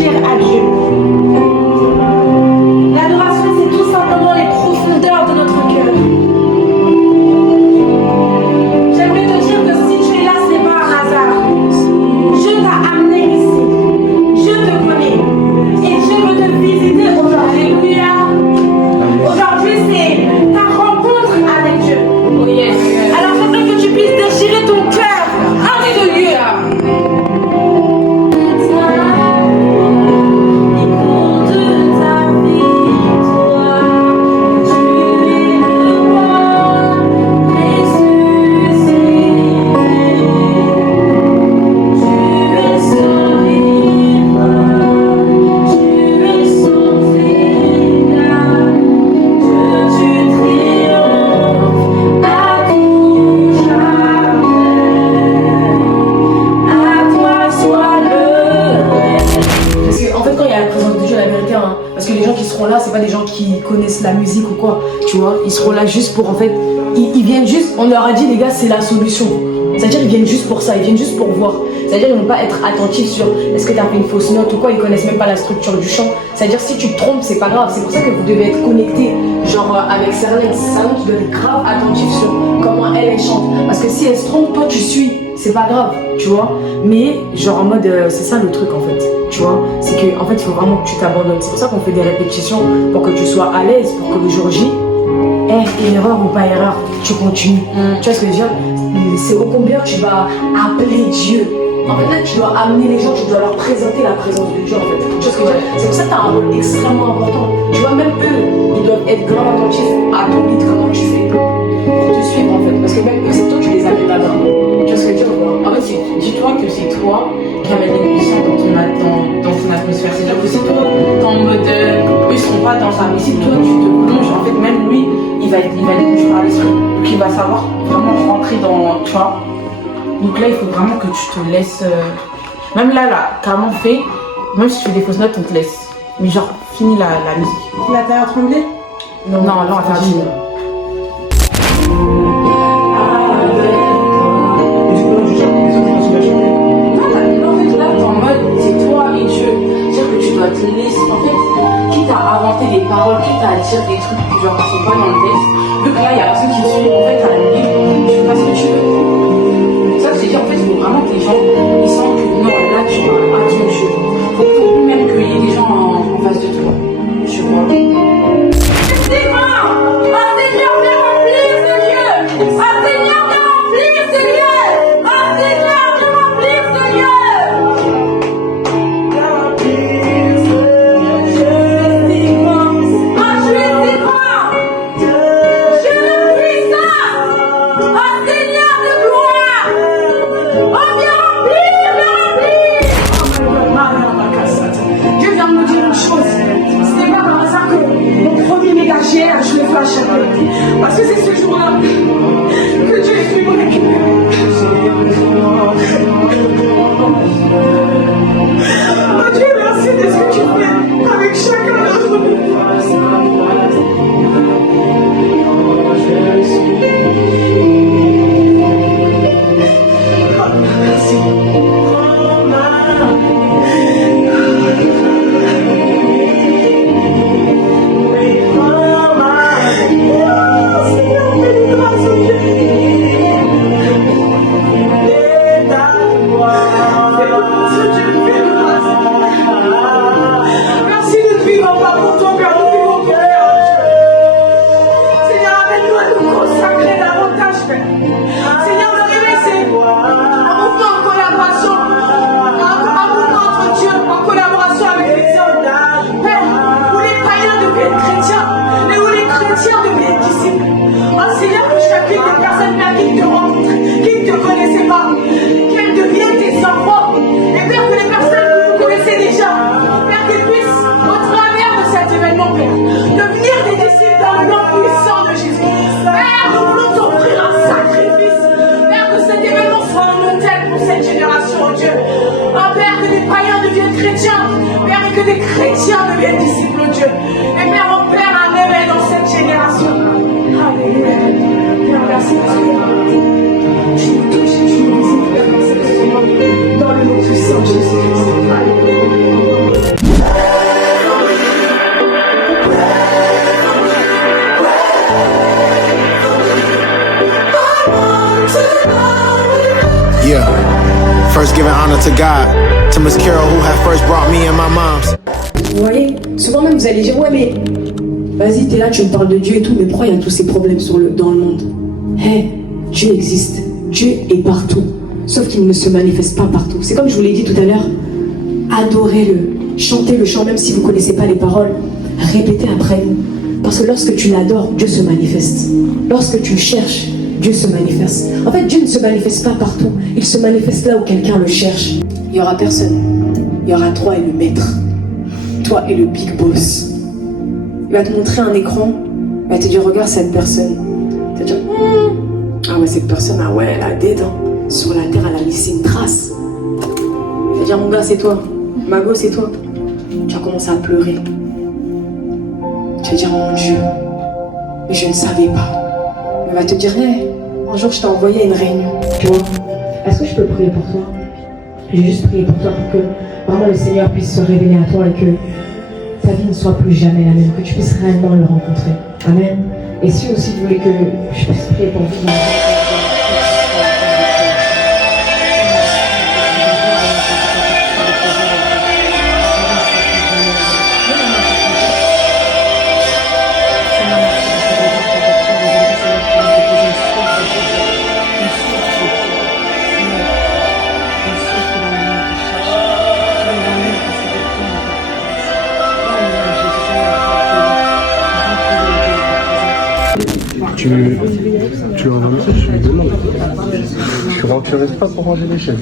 dire à Dieu. L'adoration, c'est tout simplement les profondeurs de notre cœur. J'aimerais te dire que si tu es là, ce n'est pas un hasard. Dieu t'a amené ici. Dieu te connaît. Et Dieu veut te visiter aujourd'hui. Alléluia. Aujourd'hui, c'est ta rencontre avec Dieu. Oh yes. Alors, j'aimerais que tu puisses déchirer ton cœur en ce lieu. Parce que les gens qui seront là, c'est pas des gens qui connaissent la musique ou quoi, tu vois. Ils seront là juste pour, en fait, ils viennent juste, on leur a dit les gars, c'est la solution. C'est-à-dire ils viennent juste pour ça, ils viennent juste pour voir. C'est-à-dire ils vont pas être attentifs sur est-ce que tu as fait une fausse note ou quoi, ils connaissent même pas la structure du chant. C'est-à-dire si tu te trompes, c'est pas grave. C'est pour ça que vous devez être connectés, genre avec Serlène. Serlène, tu dois être grave attentif sur comment elle chante. Parce que si elle se trompe, toi tu suis, c'est pas grave, tu vois. Mais genre en mode, c'est ça le truc en fait, tu vois. C'est que en fait il faut vraiment que tu t'abandonnes. C'est pour ça qu'on fait des répétitions pour que tu sois à l'aise, pour que le jour J, erreur ou pas erreur, tu continues. Tu vois ce que je veux dire? C'est au combien tu vas appeler Dieu. En fait, là, tu dois amener les gens, tu dois leur présenter la présence de Dieu, en fait. Tu vois ce que je veux dire? C'est pour ça que tu as un rôle extrêmement important. Tu vois, même eux, ils doivent être grave attentifs à ton beat, comment tu fais pour te suivre, en fait. Parce que même eux, c'est toi qui les amènes là-bas. Tu vois ce que je veux dire ou pas? En fait, dis-toi que c'est toi qui amène les musiciens dans ton atmosphère. C'est-à-dire que si toi, t'es en mode, eux, ils seront pas dans ça. Mais si toi, tu te plonges, en fait, même lui, il va être touché par l'esprit. Donc, il va savoir vraiment rentrer dans, tu vois. Donc là, il faut vraiment que tu te laisses. Même là, carrément fait, même si tu fais des fausses notes, on te laisse. Mais genre, finis la musique. La terre tremblée? Non, interdit. Te laisser, en fait, quitte à inventer des paroles, quitte à dire des trucs qui genre sont pas dans le texte, vu que là il y a personne qui te suit, en fait t'as le livre, tu fais pas ce que tu veux. Ça c'est dire en fait il faut vraiment que les gens ils sentent que non là tu vas à ton Dieu. Faut même qu'il y ait des gens en face de toi. Tu vois. C'est bon! Oh Seigneur, viens remplir ce lieu! Oh Seigneur, viens remplir ce lieu! Oh Seigneur, viens remplir ce lieu! Je le fais à chaque fois. Parce que c'est ce jour-là que Dieu est venu me récupérer. Oh Dieu, merci de ce que tu fais avec chacun d'entre nous. Que des chrétiens deviennent disciples de Dieu. Et Père, mon Père, un réveil dans cette génération. Alléluia. Père, merci parce que tu nous touches et tu nous visites, Père, dans cette semaine. Dans le nom puissant de Jésus-Christ. Alléluia. to God, to Miss Carol who had first brought me and my moms. Vous voyez, souvent même vous allez dire, ouais mais vas-y, t'es là, tu me parles de Dieu et tout, mais pourquoi il y a tous ces problèmes dans le monde? Hé, Dieu existe, Dieu est partout, sauf qu'il ne se manifeste pas partout. C'est comme je vous l'ai dit tout à l'heure, adorez-le, chantez le chant même si vous ne connaissez pas les paroles, répétez après nous. Parce que lorsque tu l'adores, Dieu se manifeste. Lorsque tu le cherches, Dieu se manifeste. En fait, Dieu ne se manifeste pas partout, il se manifeste là où quelqu'un le cherche. Il n'y aura personne, il y aura toi et le maître. Toi et le big boss. Il va te montrer un écran, il va te dire regarde cette personne. Tu vas dire ah ouais cette personne, ah ouais elle a des dents. Sur la terre elle a laissé une trace. Tu vas dire mon gars c'est toi, Mago c'est toi. Tu vas commencer à pleurer. Tu vas dire mon Dieu, mais je ne savais pas. Il va te dire hey, un jour je t'ai envoyé à une réunion. Tu vois, est-ce que je peux prier pour toi? J'ai juste prié pour toi pour que vraiment le Seigneur puisse se révéler à toi et que ta vie ne soit plus jamais la même, que tu puisses réellement le rencontrer. Amen. Et si aussi vous voulez que je puisse prier pour vous. Tu as un message, je suis désolé. Je suis rentré pas pour ranger les chefs.